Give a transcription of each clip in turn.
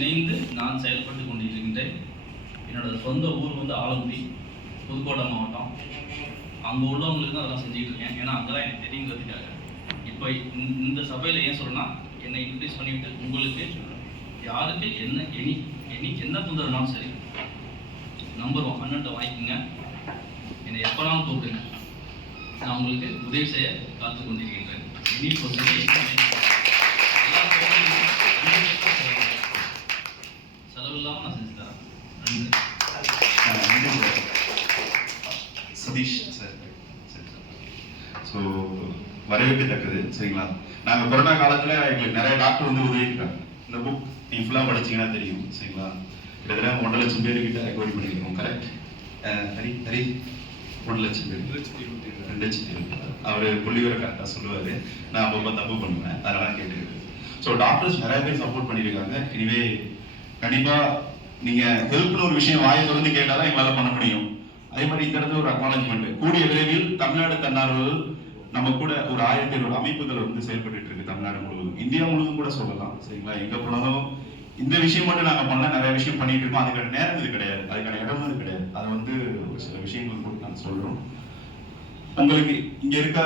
இணைந்து நான் செயல்பட்டு கொண்டிருக்கின்றேன். என்னோட சொந்த ஊர் வந்து ஆலங்குடி, புதுக்கோட்டை மாவட்டம். அங்கே உள்ளவங்களுக்கு தான் அதெல்லாம் செஞ்சுட்டு இருக்கேன். ஏன்னா அங்கே தான் எனக்கு தெரியுங்கிறதுக்காக. இப்போ இந்த சபையில் ஏன் சொல்கிறேன்னா, என்னை இன்க்ரீஸ் பண்ணிவிட்டு உங்களுக்கு யாருக்கு என்ன தொந்தரவுனாலும் சரி, நம்பர் 1 அண்ணன்ட்ட வாங்கிக்கோங்க. என்னை எப்போனாலும் கூப்பிடுங்க, நான் உங்களுக்கு உதவி செய்ய காத்து கொண்டிருக்கின்றேன். எனி செலவு இல்லாமல் நான் செஞ்சு தரேன். நன்றி. சதீஷ் சார். ஸோ வரவேற்கத்தக்கது. சரிங்களா, நாங்கள் கொரோனா காலத்தில் எங்களுக்கு நிறைய டாக்டர் வந்து உதவிக்கிறாங்க. இந்த புக் நீங்கள் ஃபுல்லாக படிச்சிங்கன்னா தெரியும். சரிங்களா, கிட்டத்தட்ட 1.5 லட்சம் பேர்கிட்ட ரெக்கவரி பண்ணியிருக்கோம். கரெக்ட்? ஹரி 1 லட்சம் பேர், 2 லட்சம். அவர் புள்ளிவரை கரெக்டாக சொல்லுவார். நான் அப்பப்போ தப்பு பண்ணுவேன், அதெல்லாம் கேட்டுருக்கு. ஸோ டாக்டர்ஸ் நிறைய பேர் சப்போர்ட் பண்ணியிருக்காங்க. இனிவே கண்டிப்பாக நீங்கள் ஹெல்ப்னு ஒரு விஷயம் வாயை தொடர்ந்து கேட்டால் தான் எங்களால் பண்ண முடியும். அதே மாதிரி இந்த இடத்துல ஒரு அக்னாலஜ்மெண்ட், கூடிய விரைவில் தமிழ்நாடு தன்னார்வல் நம்ம கூட ஒரு 1700 அமைப்புகள் வந்து செயல்பட்டு இருக்கு தமிழ்நாடு முழுவதும், இந்தியா முழுவதும் கூட சொல்லலாம். சரிங்களா, எங்க போனாலும் இந்த விஷயம் மட்டும் நாங்க பண்ணலாம், நிறைய விஷயம் பண்ணிட்டு இருக்கோம். அதுக்கான நேரம் இது கிடையாது, அதுக்கான இடம் இது கிடையாது. அது வந்து ஒரு சில விஷயங்கள் கூட நான் சொல்றோம். உங்களுக்கு இங்க இருக்க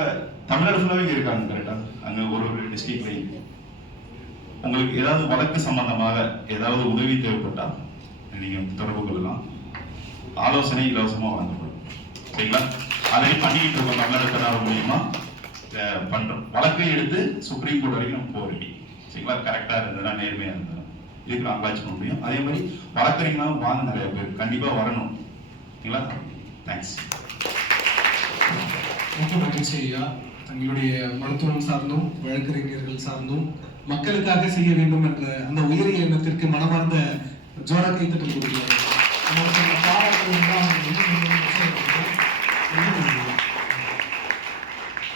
தமிழ்நாடு ஃபுல்லாவே இங்க இருக்காங்க. கரெக்டா, அங்க ஒரு டிஸ்ட்ரிக்ட்லையும் உங்களுக்கு ஏதாவது வழக்கு சம்பந்தமாக ஏதாவது உதவி தேவைப்பட்டா நீங்க தொடர்பு கொள்ளலாம். ஆலோசனை இலவசமா வழங்கப்படும். சரிங்களா, அதையும் பண்ணிக்கிட்டு இருக்கோம். தமிழ்நாடு தன்னார்வல் மூலியமா பண்றோம். வழக்கை எடுத்து சுப்ரீம் கோர்ட் வரைக்கும் நம்ம போறோம். சரிங்களா, கரெக்டா இருந்ததுன்னா, நேர்மையா இருந்ததுன்னா இதுக்கு அங்காட்சி பண்ண முடியும். அதே மாதிரி வழக்கறிஞர்களும் வாங்க, நிறைய பேர் கண்டிப்பா வரணும். சரிங்களா, தேங்க்ஸ். மகிழ்ச்சி ஐயா, தங்களுடைய மருத்துவம் சார்ந்தும் வழக்கறிஞர்கள் சார்ந்தும் மக்களுக்காக செய்ய வேண்டும் என்ற அந்த உயரிய எண்ணத்திற்கு மனமார்ந்த ஜோர கைத்தட்டல் கொடுக்கிறார்.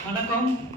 வணக்கம்.